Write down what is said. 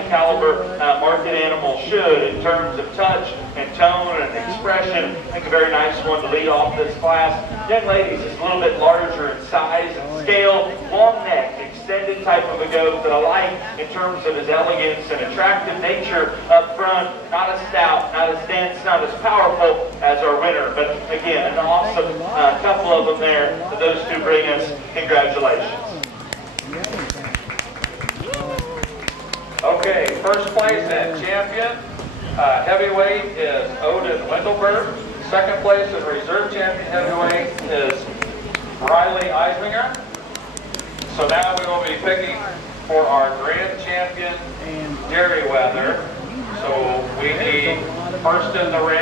high caliber market animal should in terms of touch and tone and expression. I think a very nice one to lead off this class. Young ladies is a little bit larger in size and scale, long neck, extended type of a goat that I like in terms of his elegance and attractive nature up front. Not as stout, not as dense, not as powerful as our winner, but again, an awesome couple of them there that those two bring us. Congratulations. Okay, first place and champion heavyweight is Odin Wendelberg. Second place and reserve champion heavyweight is Riley Eisminger. So now we will be picking for our grand champion, Dairy Wether. So we need first in the ring.